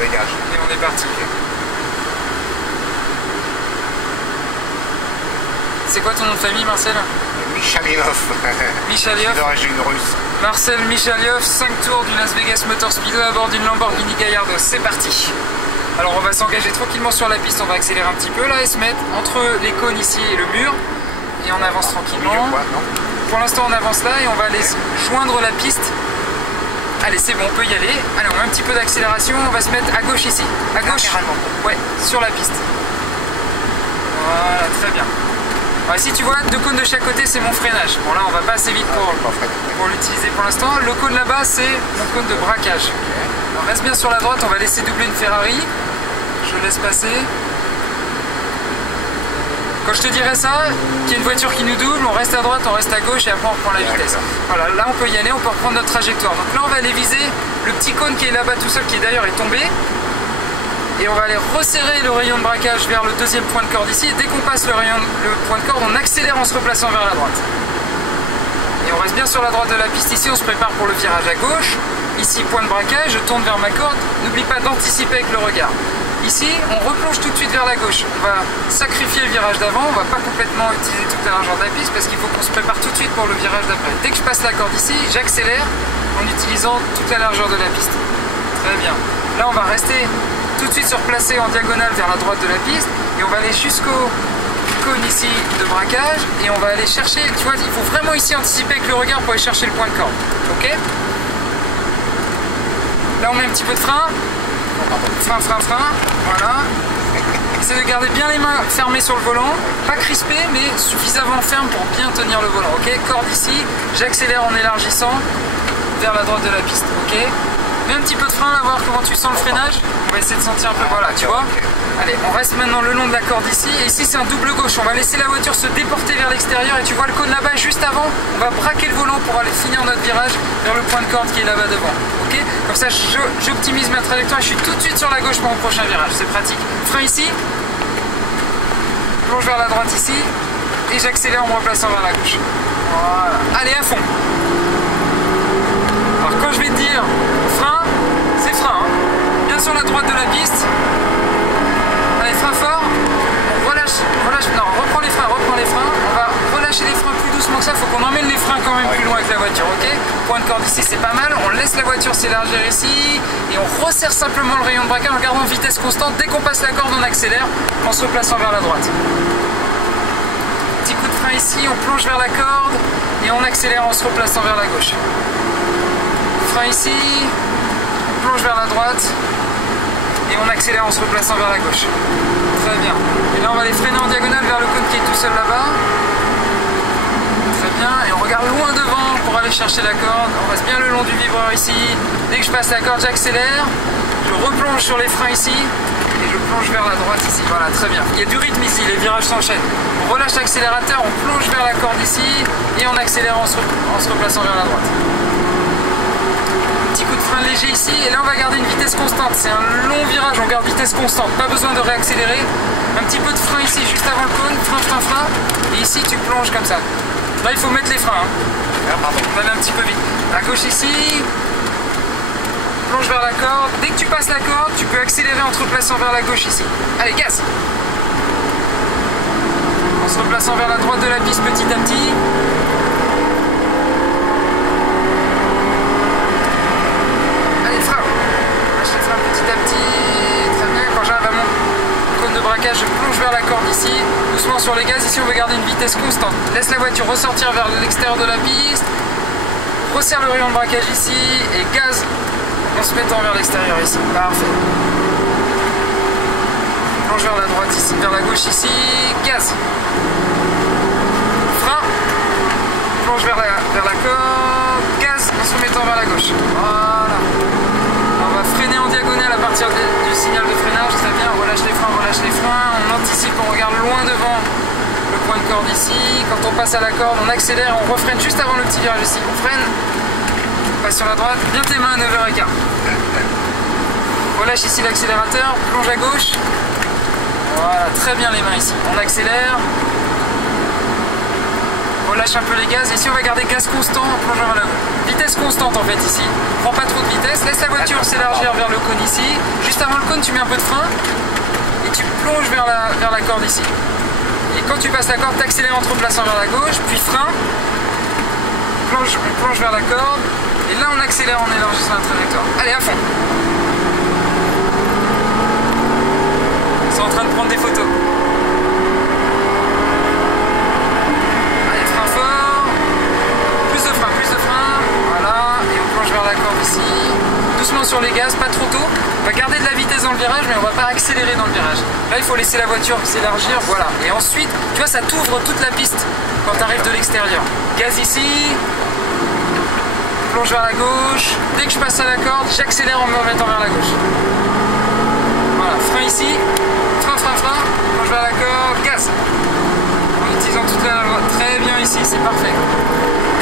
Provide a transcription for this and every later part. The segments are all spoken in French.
dégage. Et on est parti. C'est quoi ton nom de famille, Marcel? Michaliov. Michaliov. D'origine russe. Marcel Michaliov, 5 tours du Las Vegas Motor Speedway à bord d'une Lamborghini Gallardo. C'est parti. Alors on va s'engager tranquillement sur la piste, on va accélérer un petit peu là et se mettre entre les cônes ici et le mur. Et on avance tranquillement. Pour l'instant on avance là et on va aller joindre la piste. Allez, c'est bon, on peut y aller. Allez, on met un petit peu d'accélération, on va se mettre à gauche ici. À gauche. Ouais, sur la piste. Voilà, très bien. Alors ici tu vois, 2 cônes de chaque côté, c'est mon freinage. Bon là on va pas assez vite pour l'utiliser pour l'instant. Le cône là-bas c'est mon cône de braquage. Alors reste bien sur la droite, on va laisser doubler une Ferrari. Je laisse passer. Quand je te dirai ça, qu'il y a une voiture qui nous double, on reste à droite, on reste à gauche et après on reprend la vitesse. Voilà, là on peut y aller, on peut reprendre notre trajectoire. Donc là on va aller viser le petit cône qui est là-bas tout seul, qui d'ailleurs est tombé. Et on va aller resserrer le rayon de braquage vers le deuxième point de corde ici. Et dès qu'on passe le point de corde, on accélère en se replaçant vers la droite. Et on reste bien sur la droite de la piste ici, on se prépare pour le virage à gauche. Ici, point de braquage, je tourne vers ma corde. N'oublie pas d'anticiper avec le regard. Ici, on replonge tout de suite vers la gauche. On va sacrifier le virage d'avant, on ne va pas complètement utiliser toute la largeur de la piste parce qu'il faut qu'on se prépare tout de suite pour le virage d'après. Dès que je passe la corde ici, j'accélère en utilisant toute la largeur de la piste. Très bien. Là, on va rester tout de suite se replacer en diagonale vers la droite de la piste et on va aller jusqu'au cône ici de braquage et on va aller chercher, tu vois, il faut vraiment ici anticiper avec le regard pour aller chercher le point de corde. Ok? Là, on met un petit peu de frein. Frein, voilà. Essayez de garder bien les mains fermées sur le volant, pas crispées mais suffisamment fermes pour bien tenir le volant, ok? Corde ici, j'accélère en élargissant vers la droite de la piste, ok? Mets un petit peu de frein à voir comment tu sens le freinage, on va essayer de sentir un peu, voilà, tu vois? Allez, on reste maintenant le long de la corde ici, et ici c'est un double gauche, on va laisser la voiture se déporter vers l'extérieur et tu vois le cône là-bas juste avant, on va braquer le volant pour aller finir notre virage vers le point de corde qui est là-bas devant, ok? Comme ça j'optimise ma trajectoire et je suis tout de suite sur la gauche pour mon prochain virage, c'est pratique. Frein ici, plonge vers la droite ici, et j'accélère en me replaçant vers la gauche. Voilà, allez à fond. Alors quand je vais te dire frein, c'est frein, hein. Bien sur la droite de la piste. Allez, frein fort, on relâche, non, reprends les freins, on va relâcher les freins plus doucement que ça, il faut qu'on emmène les freins quand même plus loin avec la voiture, ok? Point de corde ici, c'est pas mal, on laisse la voiture s'élargir ici, et on resserre simplement le rayon de braquage en gardant vitesse constante, dès qu'on passe la corde, on accélère en se replaçant vers la droite. Petit coup de frein ici, on plonge vers la corde, et on accélère en se replaçant vers la gauche. Frein ici, on plonge vers la droite, et on accélère en se replaçant vers la gauche. Très bien. Et là on va les freiner en diagonale vers le cône qui est tout seul là-bas. Très bien. Et on regarde loin devant pour aller chercher la corde. On passe bien le long du vibreur ici. Dès que je passe la corde, j'accélère. Je replonge sur les freins ici. Et je plonge vers la droite ici. Voilà, très bien. Il y a du rythme ici, les virages s'enchaînent. On relâche l'accélérateur, on plonge vers la corde ici. Et on accélère en se replaçant vers la droite. Petit coup de frein léger ici et là on va garder une vitesse constante, c'est un long virage, on garde vitesse constante, pas besoin de réaccélérer. Un petit peu de frein ici juste avant le cône, frein, et ici tu plonges comme ça. Là il faut mettre les freins, hein. On allait un petit peu vite. À gauche ici, plonge vers la corde, dès que tu passes la corde, tu peux accélérer en te replaçant vers la gauche ici. Allez, gaz! En se replaçant vers la droite de la piste petit à petit. Je plonge vers la corde ici, doucement sur les gaz, ici on veut garder une vitesse constante. Laisse la voiture ressortir vers l'extérieur de la piste, resserre le rayon de braquage ici et gaz en se mettant vers l'extérieur ici. Parfait. Plonge vers la droite ici, vers la gauche ici, gaz. Frein, plonge vers la corde, gaz en se remettant vers la gauche. Voilà. On va freiner en diagonale à partir du signal de freinage, très bien, relâche les freins, on anticipe, on regarde loin devant le point de corde ici, quand on passe à la corde, on accélère, on refreine juste avant le petit virage ici, on freine, on passe sur la droite, bien tes mains à 9h15. Relâche ici l'accélérateur, plonge à gauche, voilà, très bien les mains ici, on accélère, relâche un peu les gaz, ici on va garder gaz constant en plongeant vers la gauche. Vitesse constante en fait ici, prends pas trop de vitesse, laisse la voiture s'élargir vers le cône ici. Juste avant le cône, tu mets un peu de frein et tu plonges vers la corde ici. Et quand tu passes la corde, tu accélères en te replaçant vers la gauche, puis frein, on plonge vers la corde, et là on accélère en élargissant la trajectoire. Allez, à fond. Ils sont en train de prendre des photos. Allez, frein fort. Plus de frein. Voilà, et on plonge vers la corde ici. Doucement sur les gaz, pas trop tôt. On va garder de la vitesse dans le virage, mais on va pas accélérer dans le virage. Là, il faut laisser la voiture s'élargir, voilà. Et ensuite, tu vois, ça t'ouvre toute la piste quand tu arrives de l'extérieur. Gaz ici, plonge vers la gauche. Dès que je passe à la corde, j'accélère en me remettant vers la gauche. Voilà, frein ici, frein, plonge vers la corde, gaz. En utilisant toute la voie. Très bien ici, c'est parfait.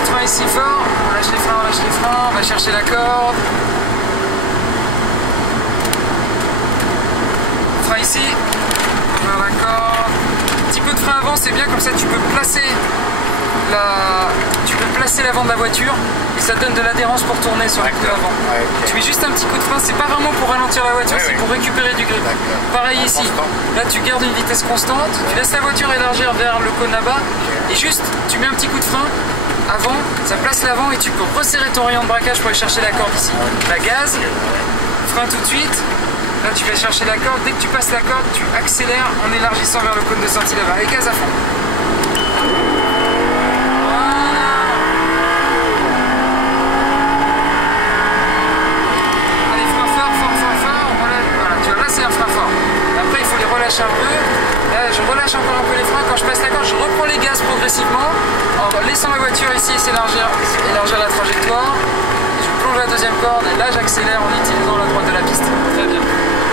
Frein ici fort, on lâche les freins, on va chercher la corde. Frein ici, vers la corde. Un petit peu de frein avant, c'est bien, comme ça tu peux placer l'avant de la voiture et ça donne de l'adhérence pour tourner sur le coup de l'avant. Ouais, okay. Tu mets juste un petit coup de frein, c'est pas vraiment pour ralentir la voiture, c'est pour récupérer du grip. Pareil ici, là tu gardes une vitesse constante, tu laisses la voiture élargir vers le cône là-bas et juste tu mets un petit coup de frein avant, ça place l'avant et tu peux resserrer ton rayon de braquage pour aller chercher la corde ici. La gaz, frein tout de suite. Là tu vas chercher la corde, dès que tu passes la corde, tu accélères en élargissant vers le cône de sortie là-bas. Allez, gaz à fond. Voilà. Allez, frein fort. Voilà, tu vois, là c'est un frein fort. Après il faut les relâcher un peu. Là je relâche encore un peu les freins. Quand je passe la corde, je reprends les gaz progressivement en laissant la voiture ici élargir la trajectoire. Je plonge la deuxième corde et là j'accélère en utilisant la droite de la piste. Très bien.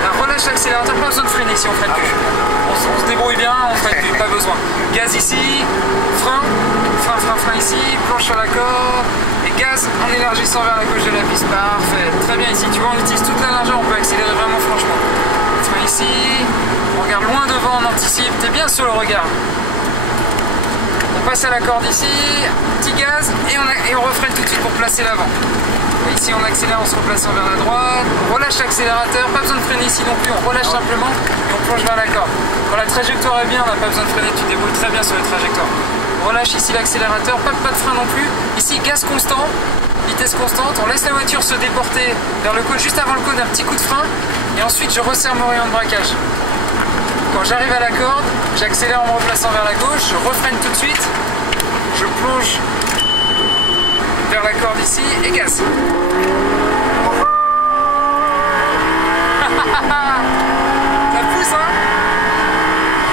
Là, relâche l'accélérateur, pas besoin de freiner si on freine plus. On se débrouille bien, on freine plus, pas besoin. Gaz ici, frein ici, plonge sur la corde et gaz en élargissant vers la gauche de la piste. Parfait. Très bien ici. Tu vois, on utilise toute la largeur, on peut accélérer vraiment franchement. Frein ici, on regarde loin devant, on anticipe. T'es bien sur le regard. On passe à la corde ici, petit gaz et on refreine tout de suite pour placer l'avant. Ici on accélère en se replaçant vers la droite, on relâche l'accélérateur, pas besoin de freiner ici non plus, on relâche simplement et on plonge vers la corde. Quand la trajectoire est bien, on n'a pas besoin de freiner, tu te débrouilles très bien sur les trajectoires. On relâche ici l'accélérateur, pas de frein non plus. Ici gaz constant, vitesse constante, on laisse la voiture se déporter vers le cône, juste avant le cône un petit coup de frein et ensuite je resserre mon rayon de braquage. Quand j'arrive à la corde, j'accélère en me replaçant vers la gauche, je refreine tout de suite, je plonge vers la corde ici et gaz. Ça pousse hein.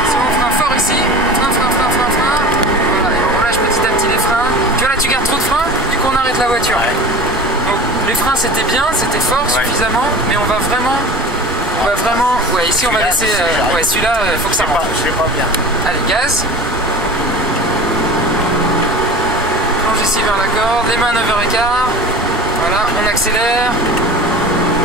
Si on frein fort ici, frein. Voilà, et on relâche petit à petit les freins. Tu vois là tu gardes trop de freins, du coup on arrête la voiture. Donc les freins c'était bien, c'était fort suffisamment, mais on va vraiment. Ouais ici on va laisser. Ouais celui-là faut que ça rentre. Je l'ai pas bien. Allez gaz. Ici vers la corde, les mains à 9h15, voilà, on accélère,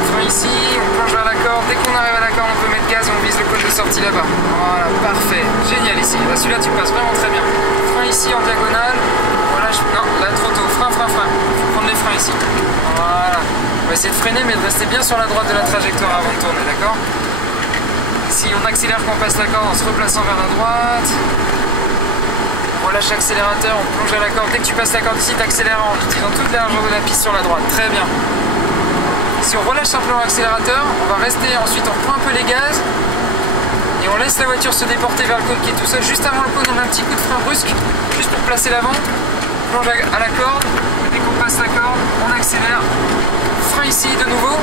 frein ici, on plonge vers la corde, dès qu'on arrive à la corde on peut mettre gaz, on vise le cône de sortie là-bas, voilà, parfait, génial ici, là celui-là tu passes vraiment très bien, frein ici en diagonale, voilà, non, là trop tôt, frein, faut prendre les freins ici, voilà, on va essayer de freiner mais de rester bien sur la droite de la trajectoire avant de tourner, d'accord? Ici on accélère quand on passe la corde en se replaçant vers la droite. On relâche l'accélérateur, on plonge à la corde. Dès que tu passes la corde ici, tu accélères en utilisant toute la largeur de la piste sur la droite. Très bien. Si on relâche simplement l'accélérateur, on va rester, ensuite on reprend un peu les gaz et on laisse la voiture se déporter vers le cône qui est tout seul. Juste avant le cône, on met un petit coup de frein brusque, juste pour placer l'avant. Plonge à la corde. Dès qu'on passe la corde, on accélère. Frein ici de nouveau.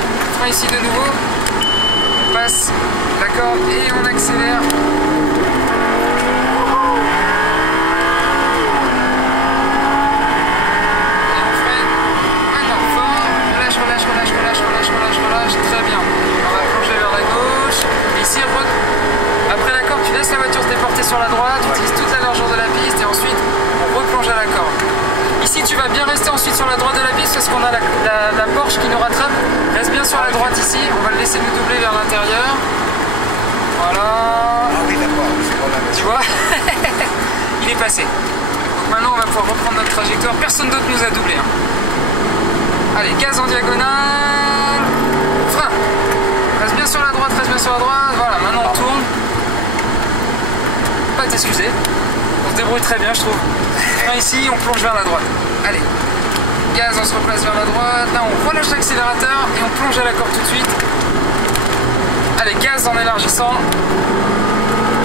On passe la corde et on accélère. Très bien. On va plonger vers la gauche. Ici, après la corde, tu laisses la voiture se déporter sur la droite, tu utilises toute la largeur de la piste et ensuite on replonge à la corde. Ici, tu vas bien rester ensuite sur la droite de la piste parce qu'on a la Porsche qui nous rattrape. Reste bien sur la droite ici. On va le laisser nous doubler vers l'intérieur. Voilà. Ah oui, d'accord. Tu vois il est passé. Donc maintenant, on va pouvoir reprendre notre trajectoire. Personne d'autre nous a doublé. Hein. Allez, gaz en diagonale. Frein. sur la droite. Voilà, maintenant on tourne. Pas t'excuser. On se débrouille très bien, je trouve. Ici, on plonge vers la droite. Allez. Gaz, on se replace vers la droite. Là, on relâche l'accélérateur et on plonge à l'accord tout de suite. Allez, gaz en élargissant.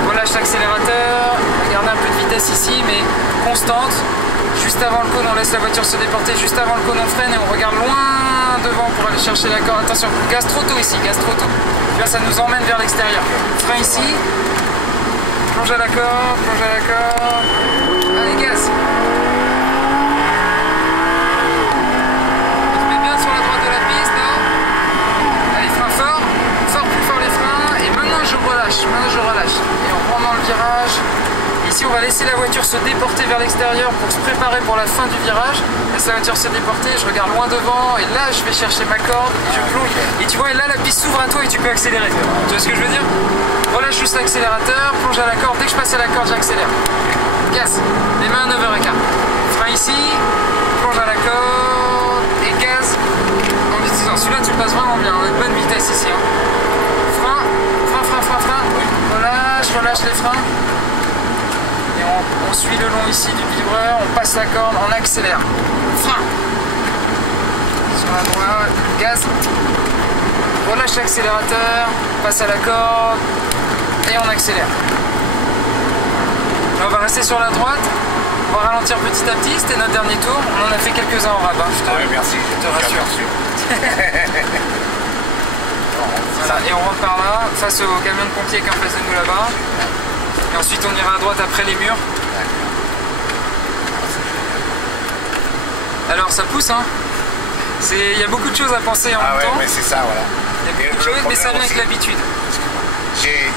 Relâche l'accélérateur. On va garder un peu de vitesse ici, mais constante. Juste avant le cône, on laisse la voiture se déporter. Juste avant le cône, on freine et on regarde loin devant pour aller chercher l'accord. Attention, gaz trop tôt ici, gaz trop tôt. Là, ça nous emmène vers l'extérieur. Frein ici. Plonge à l'accord, plonge à l'accord. Allez, gaz. On se met bien sur la droite de la piste, là. Allez, frein fort. Fort, plus fort les freins. Et maintenant, je relâche. Maintenant, je relâche. Et on rentre dans le virage. Ici, on va laisser la voiture se déporter vers l'extérieur pour se préparer pour la fin du virage. Laisse la voiture se déporter, je regarde loin devant et là, je vais chercher ma corde et je plonge. Et tu vois, et là, la piste s'ouvre à toi et tu peux accélérer. Tu vois ce que je veux dire? Relâche juste l'accélérateur, plonge à la corde. Dès que je passe à la corde, j'accélère. Gaz. Les mains à 9h15. Frein ici, plonge à la corde et gaz en utilisant. Celui-là, tu le passes vraiment bien. On a de bonne vitesse ici. Hein. Frein, frein, frein, frein, frein. Relâche les freins. Et on suit le long ici du vibreur, on passe la corde, on accélère. Frein. Sur la droite, gaz. Relâche l'accélérateur, passe à la corde et on accélère. Là, on va rester sur la droite, on va ralentir petit à petit, c'était notre dernier tour. On en a fait quelques-uns en rabat, merci, je te rassure. Voilà, et on rentre par là, face au camion de pompiers qui est en face de nous là-bas. Et ensuite on ira à droite après les murs. Alors ça pousse hein. Il y a beaucoup de choses à penser en même temps. Mais c'est ça voilà. Il y a beaucoup de choses mais ça vient avec l'habitude. J'ai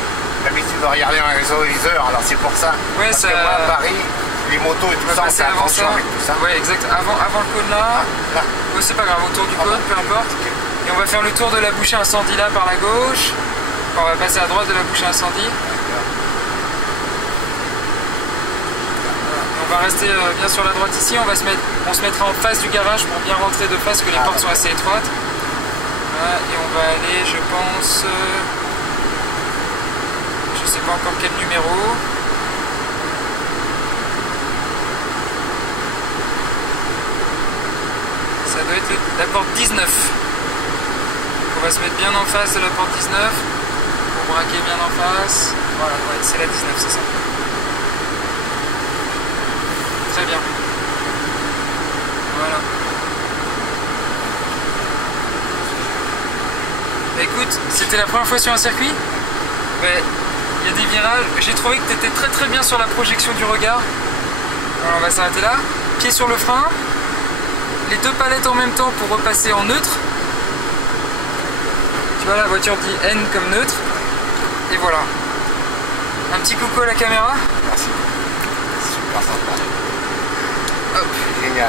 l'habitude de regarder un rétroviseur, alors c'est pour ça. Ouais, parce que moi à Paris, les motos et tout ça, on fait attention avec tout ça. Ouais exact, avant le cône là. Ouais, c'est pas grave, autour du cône, peu importe. Et on va faire le tour de la bouchée incendie là par la gauche. On va passer à droite de la bouchée incendie. On va rester bien sur la droite ici, on se mettra en face du garage pour bien rentrer de face, que les portes sont assez étroites. Voilà, et on va aller, je pense, je sais pas encore quel numéro. Ça doit être la porte 19. On va se mettre bien en face de la porte 19, pour braquer bien en face. Voilà, ouais, c'est la 19, c'est ça. Très bien. Voilà. Écoute, c'était la première fois sur un circuit. Il y a des virages. J'ai trouvé que tu étais très très bien sur la projection du regard. Alors on va s'arrêter là. Pied sur le frein. Les deux palettes en même temps pour repasser en neutre. Tu vois la voiture dit N comme neutre. Et voilà. Un petit coucou à la caméra. Merci. Super sympa. Hop. Génial.